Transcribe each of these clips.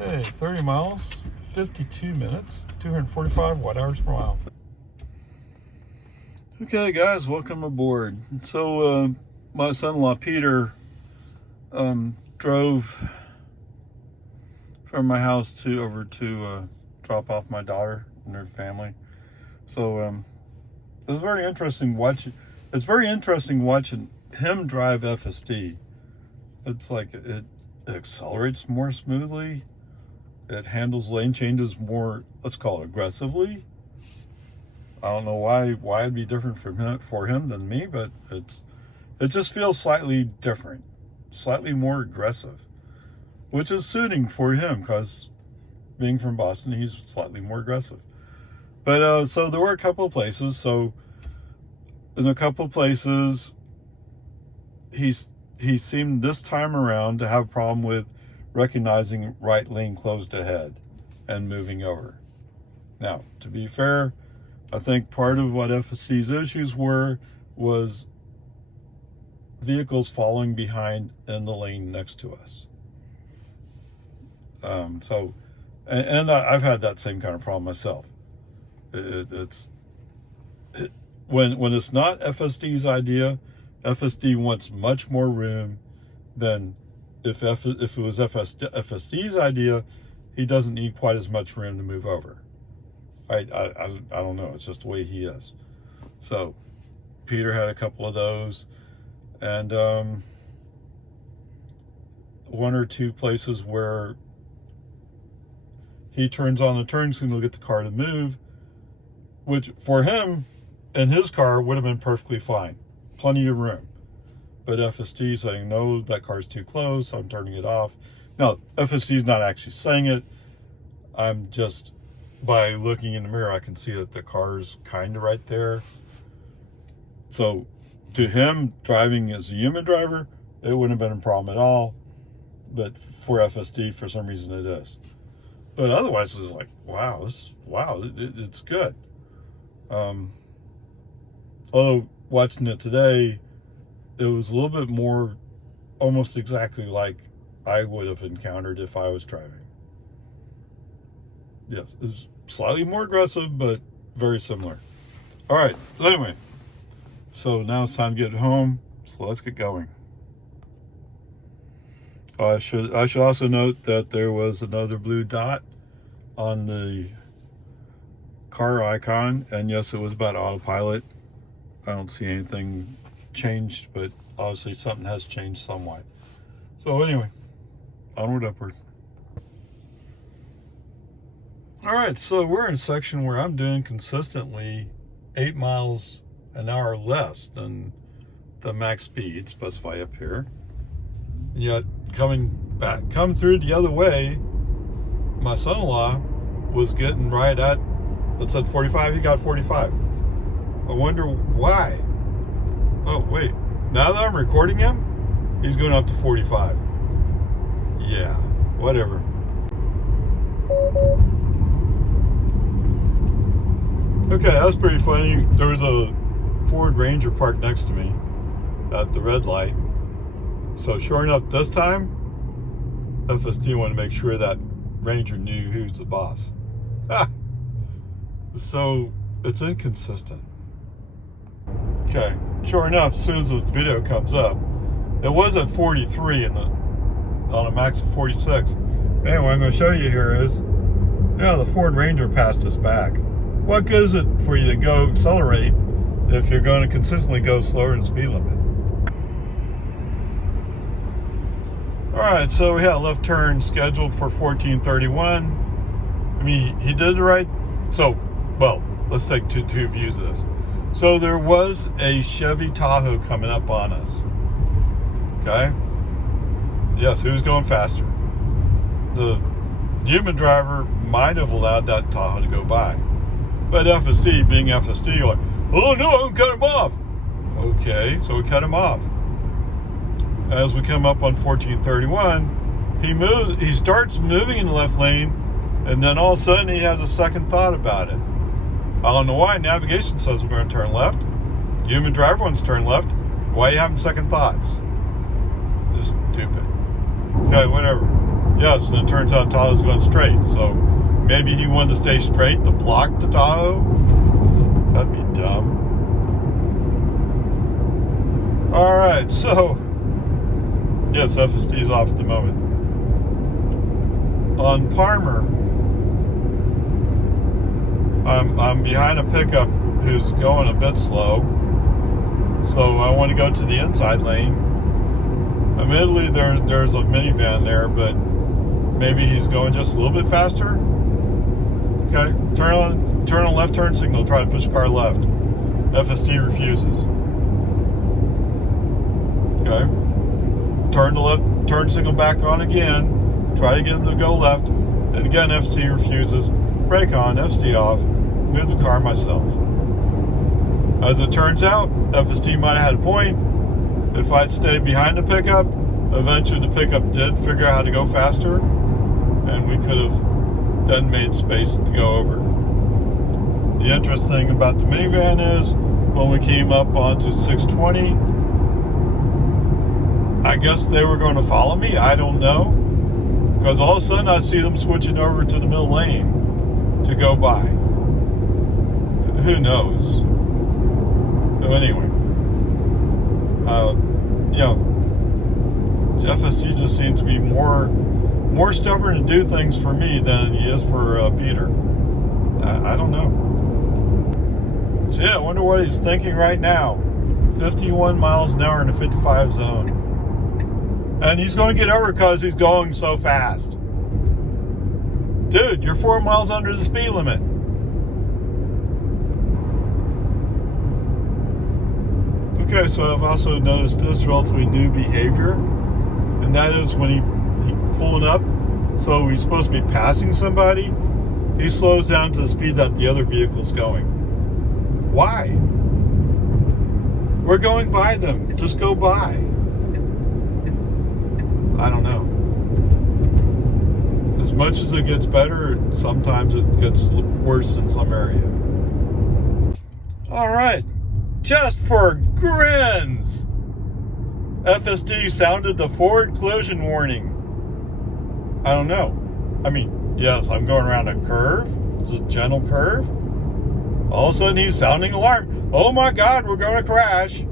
Okay, 30 miles, 52 minutes, 245 watt-hours per mile. Okay, guys, welcome aboard. So, my son-in-law Peter drove from my house over to drop off my daughter and her family. So, it was very interesting watching. It's very interesting watching him drive FSD. It's like it accelerates more smoothly. It handles lane changes more, let's call it aggressively. I don't know why it'd be different for him than me, but it just feels slightly different, slightly more aggressive, which is suiting for him because being from Boston, he's slightly more aggressive. But so there were a couple of places. So in a couple of places, he seemed this time around to have a problem with recognizing right lane closed ahead and moving over. Now, to be fair, I think part of what FSD's issues was vehicles following behind in the lane next to us. I've had that same kind of problem myself. When it's not FSD's idea, FSD wants much more room than if it was FSD's idea. He doesn't need quite as much room to move over. I don't know. It's just the way he is. So Peter had a couple of those, and one or two places where he turns on the turn signal to get the car to move, which for him and his car would have been perfectly fine, plenty of room. But FSD saying, no, that car's too close, I'm turning it off. Now, FSD's not actually saying it. I'm just, by looking in the mirror, I can see that the car's kind of right there. So to him, driving as a human driver, it wouldn't have been a problem at all. But for FSD, for some reason it is. But otherwise, it's like, wow, it's good. Although watching it today, it was a little bit more, almost exactly like I would have encountered if I was driving. Yes, it was slightly more aggressive, but very similar. All right, so anyway, so now it's time to get home, so let's get going. I should also note that there was another blue dot on the car icon, and yes, it was about autopilot. I don't see anything changed, but obviously something has changed somewhat. So anyway, onward, upward. All right, so we're in a section where I'm doing consistently 8 miles an hour less than the max speed specified up here. And yet come through the other way, my son-in-law was getting right at, it said 45, he got 45. I wonder why. Oh, wait. Now that I'm recording him, he's going up to 45. Yeah, whatever. Okay, that was pretty funny. There was a Ford Ranger parked next to me at the red light. So sure enough, this time, FSD wanted to make sure that Ranger knew who's the boss. So it's inconsistent. Okay, sure enough, as soon as the video comes up, it was at 43 on a max of 46. Anyway, what I'm going to show you here is, the Ford Ranger passed us back. What good is it for you to go accelerate if you're going to consistently go slower than speed limit? All right, so we had a left turn scheduled for 14:31. I mean, he did the right. So, well, let's take two views of this. So there was a Chevy Tahoe coming up on us. Okay? Yes, who's going faster? The human driver might have allowed that Tahoe to go by. But FSD, being FSD, you're like, oh no, I'm gonna cut him off. Okay, so we cut him off. As we come up on 14:31, he starts moving in the left lane, and then all of a sudden he has a second thought about it. I don't know why. Navigation says we're going to turn left. Human driver wants to turn left. Why are you having second thoughts? Just stupid. Okay, whatever. Yes, and it turns out Tahoe's going straight. So maybe he wanted to stay straight to block the Tahoe. That'd be dumb. All right, so yes, FSD is off at the moment. On Palmer, I'm behind a pickup who's going a bit slow, so I want to go to the inside lane. Admittedly, there's a minivan there, but maybe he's going just a little bit faster. Okay, turn on left turn signal, try to push car left. FSD refuses. Okay, turn the left turn signal back on again, try to get him to go left, and again FSD refuses. Brake on, FSD off, move the car myself. As it turns out, FSD might have had a point. If I'd stayed behind the pickup, eventually the pickup did figure out how to go faster, and we could have then made space to go over. The interesting thing about the minivan is, when we came up onto 620, I guess they were going to follow me, I don't know, because all of a sudden I see them switching over to the middle lane to go by. Who knows? So anyway, FSD just seems to be more stubborn to do things for me than he is for Peter. I don't know. So yeah, I wonder what he's thinking right now. 51 miles an hour in a 55 zone. And he's going to get over because he's going so fast. Dude, you're 4 miles under the speed limit. Okay, so I've also noticed this relatively new behavior, and that is when he pulling up, so he's supposed to be passing somebody, he slows down to the speed that the other vehicle's going. Why? We're going by them. Just go by. I don't know. As much as it gets better, sometimes it gets worse in some area. All right. Just for grins, FSD sounded the forward collision warning. I don't know. I mean, yes, I'm going around a curve. It's a gentle curve. All of a sudden, he's sounding alarm. Oh my God, we're going to crash.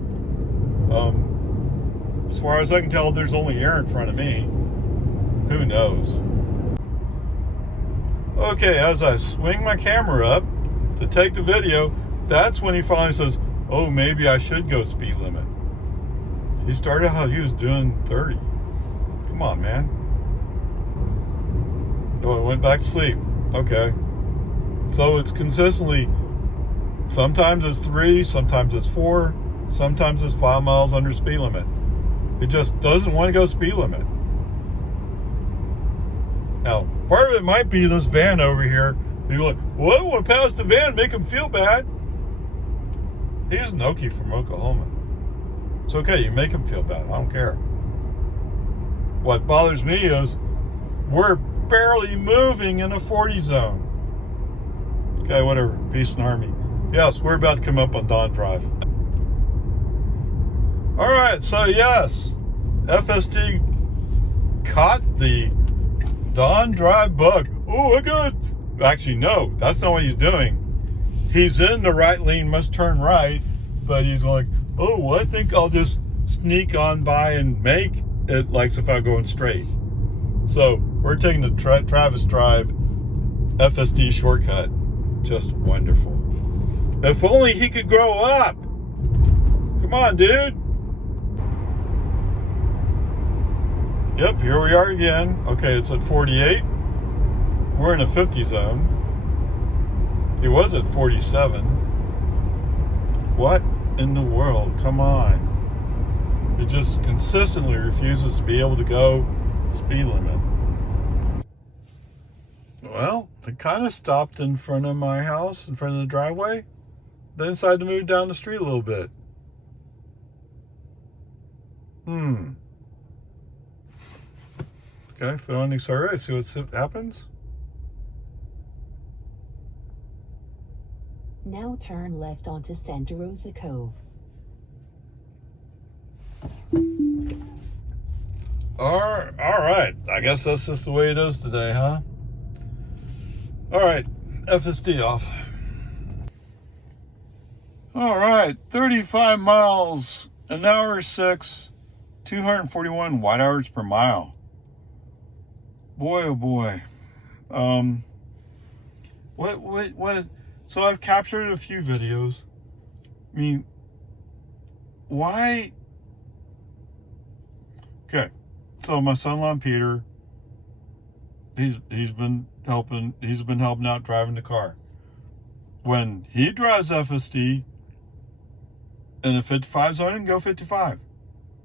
As far as I can tell, there's only air in front of me. Who knows? Okay, as I swing my camera up to take the video, that's when he finally says, oh, maybe I should go speed limit. He started out, he was doing 30. Come on, man. Oh, I went back to sleep. Okay. So it's consistently, sometimes it's 3, sometimes it's 4, sometimes it's 5 miles under speed limit. It just doesn't want to go speed limit. Now, part of it might be this van over here. You're like, well, I want to pass the van, make him feel bad. He's an Okie from Oklahoma. It's okay, you make him feel bad. I don't care. What bothers me is we're barely moving in a 40 zone. Okay, whatever. Peace and Army. Yes, we're about to come up on Dawn Drive. All right, so yes, FSD caught the Dawn Drive bug. Oh, good. Actually, no, that's not what he's doing. He's in the right lane, must turn right, but he's like, oh, well, I think I'll just sneak on by and make it like if I'm going straight. So we're taking the Travis Drive FSD shortcut. Just wonderful. If only he could grow up. Come on, dude. Yep, here we are again. Okay, it's at 48. We're in a 50 zone. He was at 47. What in the world? Come on. He just consistently refuses to be able to go speed limit. Well, it kind of stopped in front of my house, in front of the driveway. Then decided to move down the street a little bit. Okay, put on the accelerator, see what happens. Now turn left onto Santa Rosa Cove. All right. I guess that's just the way it is today, huh? All right, FSD off. All right, 35 miles an hour, 241 watt hours per mile. Boy, oh boy. What? So I've captured a few videos. I mean, why? Okay, so my son-in-law Peter, he's been helping out driving the car. When he drives FSD in a 55 zone, and go 55.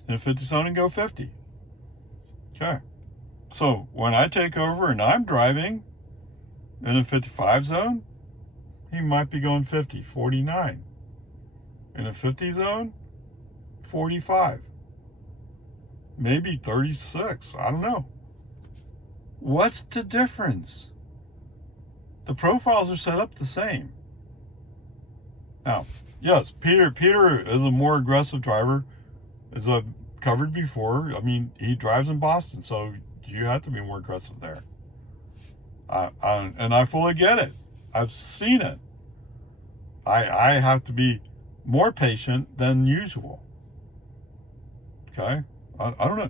In a 50 zone, and go 50. Okay. So when I take over and I'm driving in a 55 zone, he might be going 50, 49. In a 50 zone, 45. Maybe 36. I don't know. What's the difference? The profiles are set up the same. Now, yes, Peter is a more aggressive driver, as I've covered before. I mean, he drives in Boston, so you have to be more aggressive there. And I fully get it. I've seen it. I have to be more patient than usual. Okay? I don't know.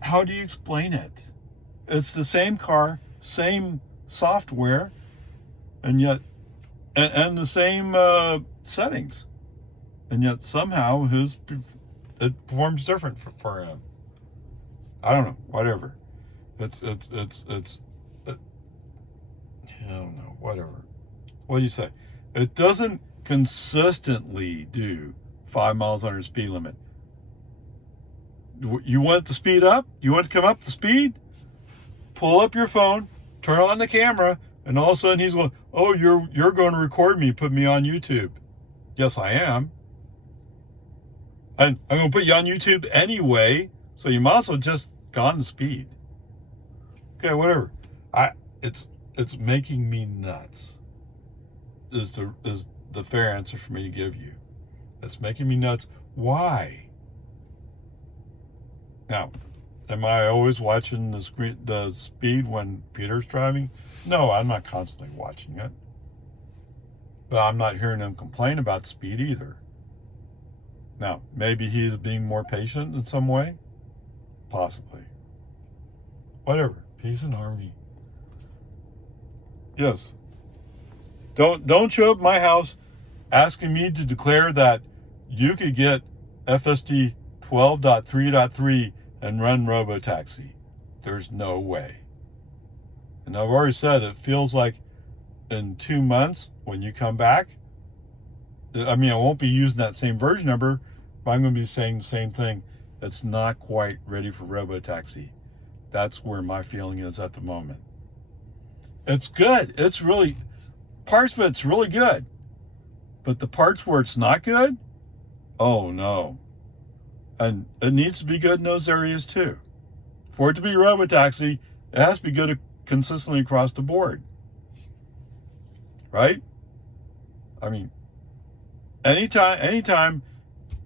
How do you explain it? It's the same car, same software, and yet, and the same settings, and yet somehow it performs different for him. I don't know. Whatever. It's I don't know. Whatever. What do you say? It doesn't consistently do 5 miles under speed limit. You want it to speed up? You want it to come up to speed? Pull up your phone, turn on the camera, and all of a sudden he's going, "Oh, you're going to record me, put me on YouTube." Yes, I am. And I'm going to put you on YouTube anyway, so you might as well just gone to speed. Okay, whatever. It's making me nuts. Is the fair answer for me to give you? It's making me nuts. Why? Now, am I always watching the speed when Peter's driving? No, I'm not constantly watching it. But I'm not hearing him complain about speed either. Now, maybe he's being more patient in some way. Possibly. Whatever. Peace and harmony. Yes. Don't show up at my house asking me to declare that you could get FSD 12.3.3 and run RoboTaxi. There's no way. And I've already said it feels like in 2 months when you come back, I mean, I won't be using that same version number, but I'm going to be saying the same thing. It's not quite ready for RoboTaxi. That's where my feeling is at the moment. It's good. It's really, parts of it's really good. But the parts where it's not good, oh no. And it needs to be good in those areas too. For it to be RoboTaxi, it has to be good consistently across the board. Right? I mean, anytime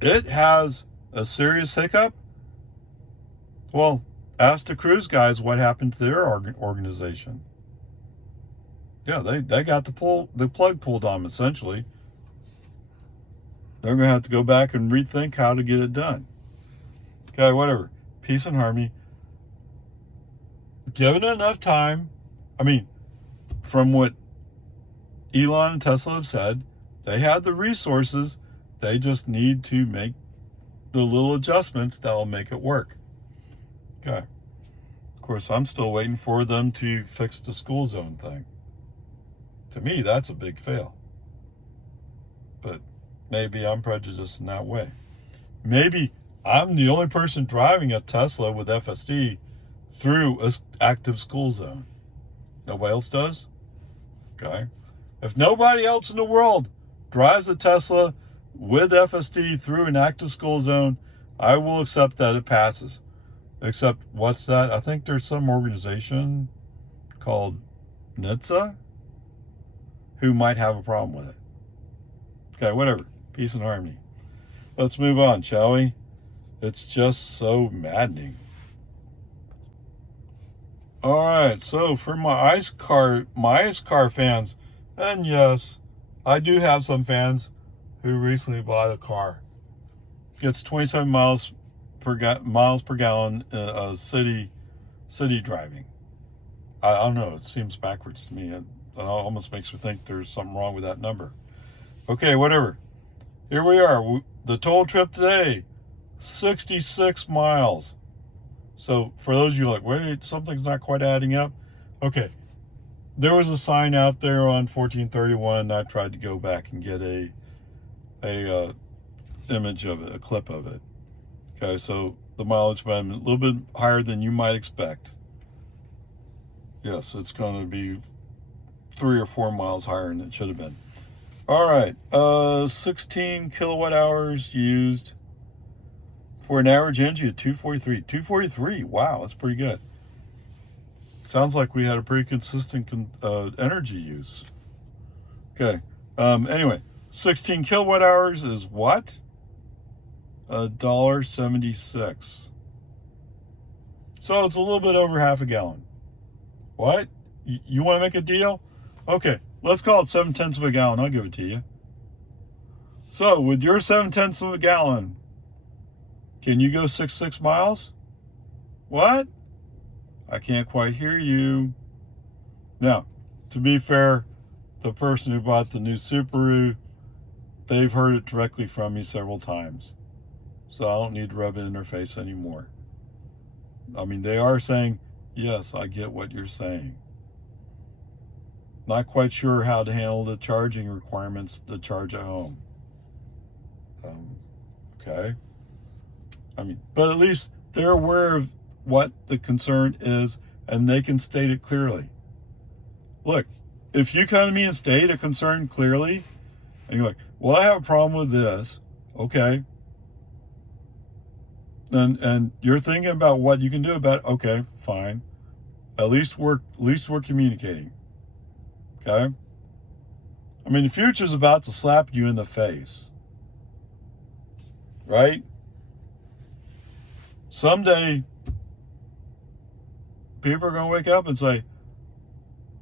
it has a serious hiccup, well, ask the cruise guys what happened to their organization. Yeah, they got the plug pulled on them, essentially. They're going to have to go back and rethink how to get it done. Okay, whatever. Peace and harmony. Given enough time, I mean, from what Elon and Tesla have said, they have the resources. They just need to make the little adjustments that will make it work. Okay. Of course, I'm still waiting for them to fix the school zone thing. To me, that's a big fail. But maybe I'm prejudiced in that way. Maybe I'm the only person driving a Tesla with FSD through an active school zone. Nobody else does? Okay. If nobody else in the world drives a Tesla with FSD through an active school zone, I will accept that it passes. Except, what's that? I think there's some organization called NHTSA who might have a problem with it. Okay, whatever. Peace and harmony. Let's move on, shall we? It's just so maddening. All right, so for my ice car fans, and yes, I do have some fans who recently bought a car. Gets 27 miles per gallon city driving. I don't know. It seems backwards to me. It almost makes me think there's something wrong with that number. Okay, whatever. Here we are. The total trip today, 66 miles. So for those of you like, wait, something's not quite adding up. Okay, there was a sign out there on 1431. I tried to go back and get a image of it, a clip of it. Okay, so the mileage been a little bit higher than you might expect. Yes, it's going to be 3 or 4 miles higher than it should have been. All right, 16 kilowatt hours used for an average engine of 243. 243, wow, that's pretty good. Sounds like we had a pretty consistent energy use. Okay, anyway, 16 kilowatt hours is what? $1.76. So it's a little bit over half a gallon. What? You want to make a deal? Okay, let's call it 7/10 of a gallon. I'll give it to you. So with your 7/10 of a gallon, can you go 66 miles? What? I can't quite hear you. Now, to be fair, the person who bought the new Subaru, they've heard it directly from me several times. So I don't need to rub it in their face anymore. I mean, they are saying, yes, I get what you're saying. Not quite sure how to handle the charging requirements to charge at home. Okay. I mean, but at least they're aware of what the concern is and they can state it clearly. Look, if you come to me and state a concern clearly, and you're like, well, I have a problem with this, okay. And you're thinking about what you can do about it, okay, fine. At least we're communicating. Okay? I mean, the future's about to slap you in the face. Right? Someday, people are going to wake up and say,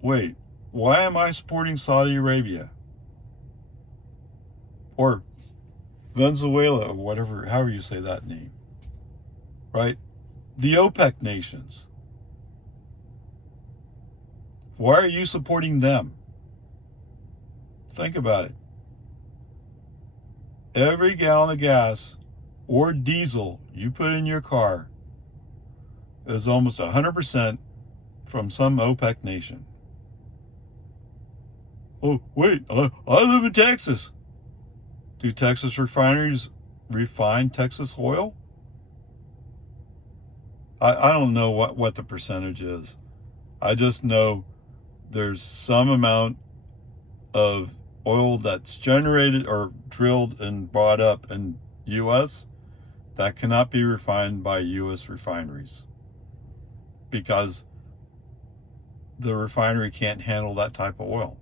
wait, why am I supporting Saudi Arabia? Or Venezuela, or whatever, however you say that name. Right? The OPEC nations. Why are you supporting them? Think about it. Every gallon of gas or diesel you put in your car is almost 100% from some OPEC nation. Oh, wait, I live in Texas. Do Texas refineries refine Texas oil? I don't know what the percentage is. I just know there's some amount of oil that's generated or drilled and brought up in U.S. that cannot be refined by U.S. refineries because the refinery can't handle that type of oil.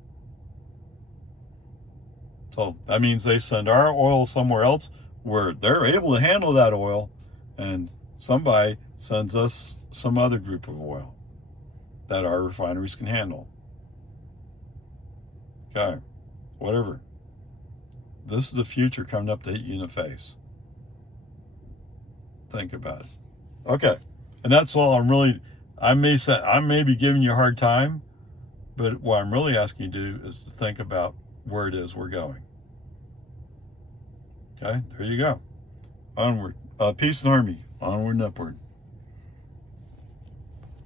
So that means they send our oil somewhere else where they're able to handle that oil, and somebody sends us some other group of oil that our refineries can handle. Okay, whatever. This is the future coming up to hit you in the face. Think about it. Okay, and that's all I may be giving you a hard time, but what I'm really asking you to do is to think about where it is we're going. Okay, there you go. Onward. Peace and harmony. Onward and upward.